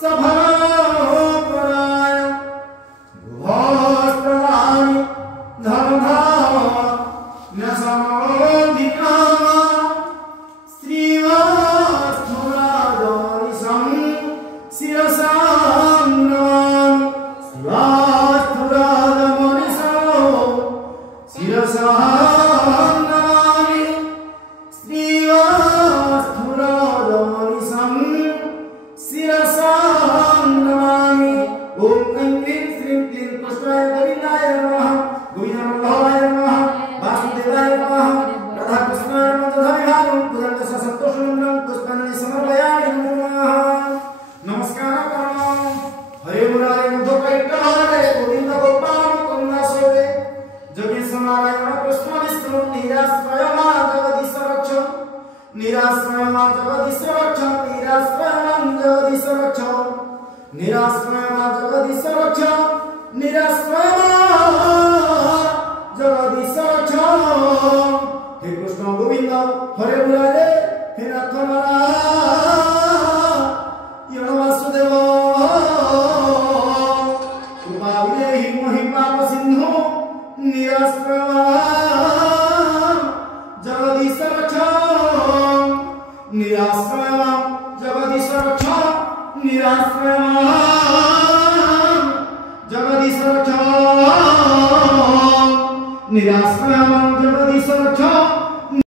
सफलापराय भुवस्त्रवाणि धर्मधाम न समोधिकामा श्रीवास्तुराजनिशं शिरसां नमामि श्रीवास्तुराजनिशं शिरसां नमामि श्रीवास्तुराजनिशं शिरसां नमामि। ओम ऐं क्लीं श्रीं क्लीं कृष्णाय गोविन्दाय नमः गोविन्दवल्लभाय नमः वासुदेवाय नमः राधा कृष्णाय नमः तथाविहारं पूजन्त सत्तोषमण्डलं पुष्पाञ्जलि समर्पयामि नमः। नमस्कारः करोमि हरे मुरारे मधुकैटभारे गोविन्द गोपाल मुकुन्द जगेश नारायण कृष्ण विष्णु निराश्रयमा जगदीश रक्ष निराश्रयमा जगदीश रक्ष निराश्रयमा जगदीश रक्ष निराश्रयमा जगदीश रक्ष निराश्रयमा जगदीश रक्ष। हे कृष्ण गोविंद हरे मुरारे हे नाथ नारायण वासुदेव कृपा विदेहि मोहि पाप सिन्धु निराश्रयमा जगदीश रक्ष निराश्रयमा जगदीश रक्ष निराश्रयमा जगदीश रक्ष निराश्रयमा जगदीश रक्ष।